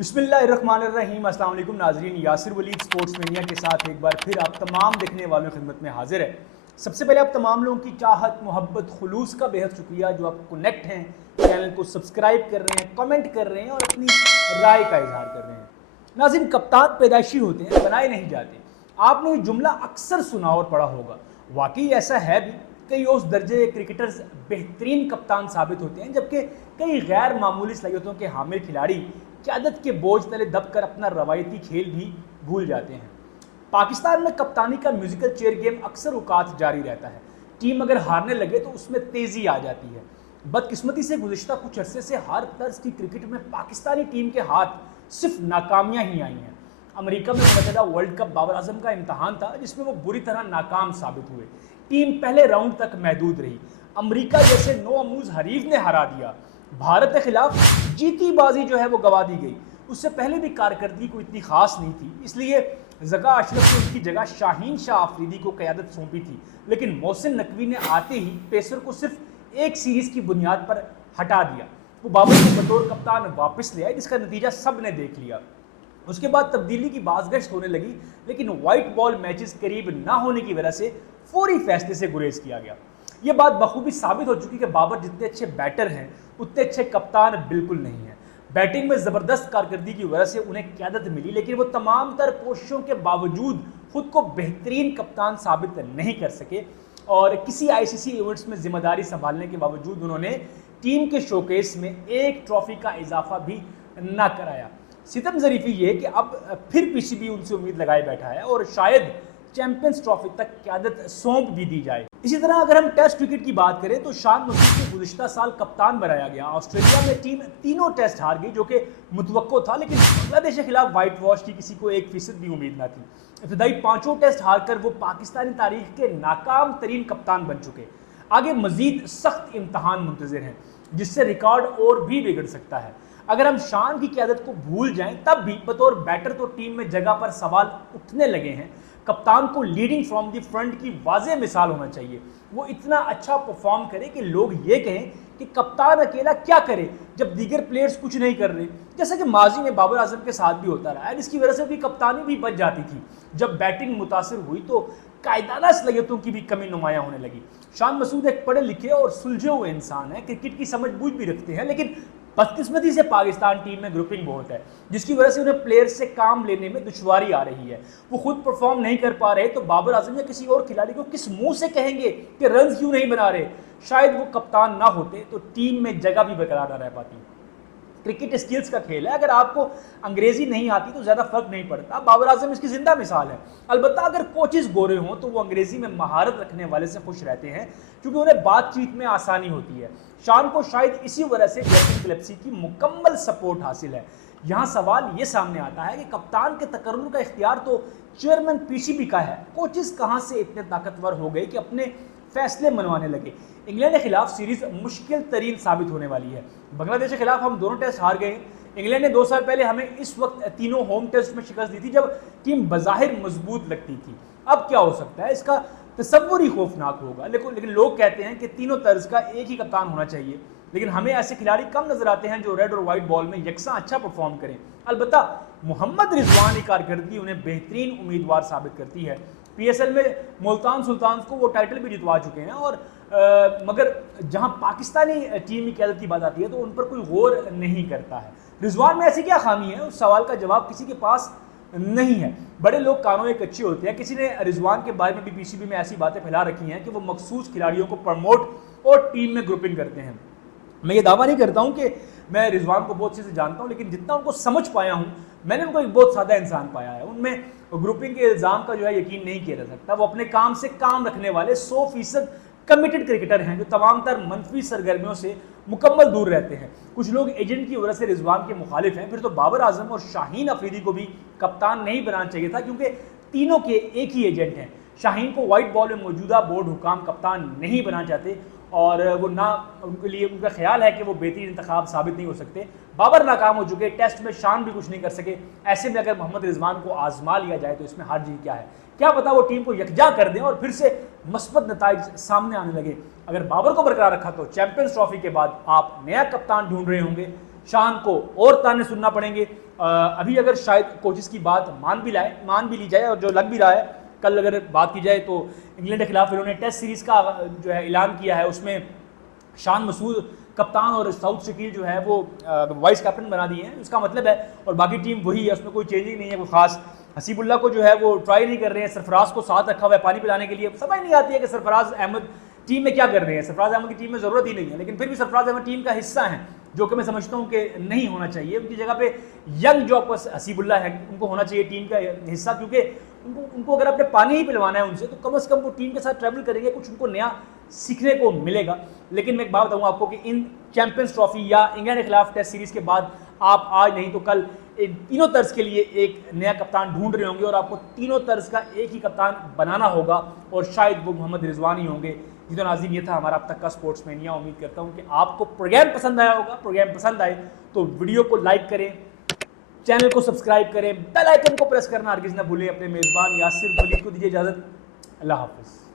बिस्मिल्लाहिर्रहमानिर्रहीम। अस्सलाम वालेकुम नाज़रीन, यासिर वलीद स्पोर्ट्स मीडिया के साथ एक बार फिर आप तमाम देखने वालों की खिदमत में हाजिर है। सबसे पहले आप तमाम लोगों की चाहत, मोहब्बत, खुलूस का बेहद शुक्रिया जो आप कनेक्ट हैं, चैनल को सब्सक्राइब कर रहे हैं, कमेंट कर रहे हैं और अपनी राय का इजहार कर रहे हैं। नाज़रीन, कप्तान पैदाइशी होते हैं, बनाए नहीं जाते। आपने ये जुमला अक्सर सुना और पढ़ा होगा। वाकई ऐसा है भी। कई उस दर्जे क्रिकेटर्स बेहतरीन कप्तान साबित होते हैं, जबकि कई गैर मामूली सलाहियतों के हामिल खिलाड़ी क़यादत के बोझ तले दबकर अपना रवायती खेल भी भूल जाते हैं। पाकिस्तान में कप्तानी का म्यूजिकल चेयर गेम अक्सर औकात जारी रहता है। टीम अगर हारने लगे तो उसमें तेज़ी आ जाती है। बदकिस्मती से गुज़िश्ता कुछ अरसे से हर तर्ज की क्रिकेट में पाकिस्तानी टीम के हाथ सिर्फ नाकामियाँ ही आई हैं। अमेरिका में मुनक़दा वर्ल्ड कप बाबर आजम का इम्तहान था, जिसमें वो बुरी तरह नाकाम साबित हुए। टीम पहले राउंड तक महदूद रही। अमेरिका जैसे नौअमूज़ हरीफ ने हरा दिया। भारत के खिलाफ जीती बाजी जो है वो गवा दी गई। उससे पहले भी कारकर्दगी कोई इतनी खास नहीं थी, इसलिए ज़का अशरफ ने उनकी जगह शाहीन शाह आफरीदी को क़यादत सौंपी थी। लेकिन मोहसिन नकवी ने आते ही पेसर को सिर्फ एक सीरीज़ की बुनियाद पर हटा दिया। वो बाबर को बतौर कप्तान वापस ले आए, जिसका नतीजा सब ने देख लिया। उसके बाद तब्दीली की बाज़गश्त होने लगी, लेकिन वाइट बॉल मैचेस करीब ना होने की वजह से फौरी फैसले से गुरेज किया गया। ये बात बखूबी साबित हो चुकी कि बाबर जितने अच्छे बैटर हैं उतने अच्छे कप्तान बिल्कुल नहीं हैं। बैटिंग में ज़बरदस्त कारकर्दगी की वजह से उन्हें क़यादत मिली, लेकिन वो तमाम तर कोशिशों के बावजूद खुद को बेहतरीन कप्तान साबित नहीं कर सके और किसी आईसीसी इवेंट्स में जिम्मेदारी संभालने के बावजूद उन्होंने टीम के शोकेस में एक ट्रॉफी का इजाफा भी ना कराया। सितम ज़रीफ़ी ये कि अब फिर पीसीबी उनसे उम्मीद लगाए बैठा है और शायद चैंपियंस ट्रॉफी तक क़यादत सौंप भी दी जाए। इसी तरह अगर हम टेस्ट क्रिकेट की बात करें तो शान मसूद को गुज़िश्ता साल कप्तान बनाया गया। ऑस्ट्रेलिया में टीम तीनों टेस्ट हार गई, जो कि मुतवक्को था, लेकिन बांग्लादेश के खिलाफ वाइट वॉश की किसी को 1% भी उम्मीद न थी। इब्तदाई 5 टेस्ट हारकर वो पाकिस्तानी तारीख के नाकाम तरीन कप्तान बन चुके। आगे मजीद सख्त इम्तहान मुंतज़िर हैं, जिससे रिकॉर्ड और भी बिगड़ सकता है। अगर हम शान की क़यादत को भूल जाएं, तब भी बतौर बैटर तो टीम में जगह पर सवाल उठने लगे हैं। कप्तान को लीडिंग फ्रॉम द फ्रंट की वाज़ेह मिसाल होना चाहिए। वो इतना अच्छा परफॉर्म करे कि लोग ये कहें कि कप्तान अकेला क्या करे जब दीगर प्लेयर्स कुछ नहीं कर रहे, जैसा कि माजी में बाबर आजम के साथ भी होता रहा है, जिसकी वजह से भी कप्तानी भी बच जाती थी। जब बैटिंग मुतासिर हुई तो कायदाना सलाहियतों की भी कमी नुमायां होने लगी। शान मसूद एक पढ़े लिखे और सुलझे हुए इंसान है, क्रिकेट की समझ बूझ भी रखते हैं, लेकिन बदकिस्मती से पाकिस्तान टीम में ग्रुपिंग बहुत है, जिसकी वजह से उन्हें प्लेयर्स से काम लेने में दुश्वारी आ रही है। वो खुद परफॉर्म नहीं कर पा रहे तो बाबर आजम या किसी और खिलाड़ी को किस मुंह से कहेंगे कि रन क्यों नहीं बना रहे। शायद वो कप्तान ना होते तो टीम में जगह भी बरकरार ना रह पाती। क्रिकेट स्किल्स का खेल है, अगर आपको अंग्रेजी नहीं आती तो ज़्यादा फर्क नहीं पड़ता। बाबर आजम इसकी जिंदा मिसाल है। अलबत्ता अगर कोचेस गोरे हों तो वो अंग्रेजी में महारत रखने वाले से खुश रहते हैं, क्योंकि उन्हें बातचीत में आसानी होती है। शान को शायद इसी वजह से जैसन क्लेप्सी की मुकम्मल सपोर्ट हासिल है। यहाँ सवाल ये सामने आता है कि कप्तान के तकर्रुर का इख्तियार तो चेयरमैन पीसीबी का है। कोचेस कहाँ से इतने ताकतवर हो गए कि अपने फैसले मनवाने लगे। इंग्लैंड के खिलाफ सीरीज मुश्किल तरीन साबित होने वाली है। बांग्लादेश के खिलाफ हम दोनों टेस्ट हार गए। इंग्लैंड ने 2 साल पहले हमें इस वक्त तीनों होम टेस्ट में शिकस्त दी थी, जब टीम बज़ाहिर मजबूत लगती थी। अब क्या हो सकता है, इसका तसव्वुर ही खौफनाक होगा। लेकिन लोग कहते हैं कि तीनों तर्ज का एक ही कप्तान होना चाहिए, लेकिन हमें ऐसे खिलाड़ी कम नजर आते हैं जो रेड और वाइट बॉल में यकसा अच्छा परफॉर्म करें। अलबत्ता मोहम्मद रिजवान की कारकर्दगी उन्हें बेहतरीन उम्मीदवार साबित करती है। पीएसएल में मुल्तान सुल्तान को वो टाइटल भी जितवा चुके हैं और मगर जहां पाकिस्तानी टीम की क़यादत की बात आती है तो उन पर कोई गौर नहीं करता है। रिजवान में ऐसी क्या खामी है, उस सवाल का जवाब किसी के पास नहीं है। बड़े लोग कानों एक अच्छे होते हैं। किसी ने रिजवान के बारे में भी पीसीबी में ऐसी बातें फैला रखी हैं कि वो मखसूस खिलाड़ियों को प्रमोट और टीम में ग्रुपिंग करते हैं। मैं ये दावा नहीं करता हूँ कि मैं रिजवान को बहुत अच्छे से जानता हूँ, लेकिन जितना उनको समझ पाया हूँ, मैंने उनको एक बहुत सादा इंसान पाया है। उनमें ग्रुपिंग के इल्ज़ाम का जो है यकीन नहीं किया जा सकता। वो अपने काम से काम रखने वाले 100% कमिटेड क्रिकेटर हैं, जो तमाम तर मनफी सरगर्मियों से मुकम्मल दूर रहते हैं। कुछ लोग एजेंट की वजह से रिजवान के मुखालिफ हैं। फिर तो बाबर आजम और शाहीन अफरीदी को भी कप्तान नहीं बनाना चाहिए था, क्योंकि तीनों के एक ही एजेंट हैं। शाहीन को वाइट बॉल में मौजूदा बोर्ड हुकाम कप्तान नहीं बनाना चाहते और वो ना उनके लिए उनका ख्याल है कि वो बेहतरीन इंतखाब साबित नहीं हो सकते। बाबर नाकाम हो चुके, टेस्ट में शान भी कुछ नहीं कर सके। ऐसे में अगर मोहम्मद रिजवान को आजमा लिया जाए तो इसमें हार जीत क्या है, क्या पता वो टीम को यकजा कर दें और फिर से मस्बत नताइज सामने आने लगे। अगर बाबर को बरकरार रखा तो चैंपियंस ट्रॉफी के बाद आप नया कप्तान ढूंढ रहे होंगे। शान को और ताने सुनना पड़ेंगे। अभी अगर शायद कोचिस की बात मान भी ली जाए, और जो लग भी रहा है, कल अगर बात की जाए तो इंग्लैंड के खिलाफ इन्होंने टेस्ट सीरीज़ का जो है ऐलान किया है, उसमें शान मसूद कप्तान और साउथ शकील जो है वो वाइस कैप्टन बना दिए हैं। इसका मतलब है, और बाकी टीम वही है, उसमें कोई चेंजिंग नहीं है कोई खास। हसीबुल्ला को जो है वो ट्राई नहीं कर रहे हैं, सरफराज को साथ रखा हुआ है पानी पिलाने के लिए। समझ नहीं आती है कि सरफराज अहमद टीम में क्या कर रहे हैं। सरफराज अहमद की टीम में ज़रूरत ही नहीं है, लेकिन फिर भी सरफराज अहमद टीम का हिस्सा है, जो कि मैं समझता हूँ कि नहीं होना चाहिए। उनकी जगह पे यंग जो हसीबुल्ला है उनको होना चाहिए टीम का हिस्सा, क्योंकि उनको अगर आपने पानी ही पिलवाना है उनसे, तो कम से कम वो टीम के साथ ट्रैवल करेंगे, कुछ उनको नया सीखने को मिलेगा। लेकिन मैं एक बात बताऊँ आपको कि इन चैंपियंस ट्रॉफी या इंग्लैंड के खिलाफ टेस्ट सीरीज़ के बाद आप आज नहीं तो कल इन तीनों तर्ज के लिए एक नया कप्तान ढूंढ रहे होंगे, और आपको तीनों तर्ज का एक ही कप्तान बनाना होगा, और शायद वो मोहम्मद रिजवान ही होंगे। जी तो नाज़रीन, ये था हमारा अब तक का स्पोर्ट्स मेनिया। उम्मीद करता हूँ कि आपको प्रोग्राम पसंद आया होगा। प्रोग्राम पसंद आए तो वीडियो को लाइक करें, चैनल को सब्सक्राइब करें, बेल आइकन को प्रेस करना हरगिज़ ना भूलें। अपने मेज़बान यासिर वलीद को दीजिए इजाज़त। अल्लाह हाफ़िज़।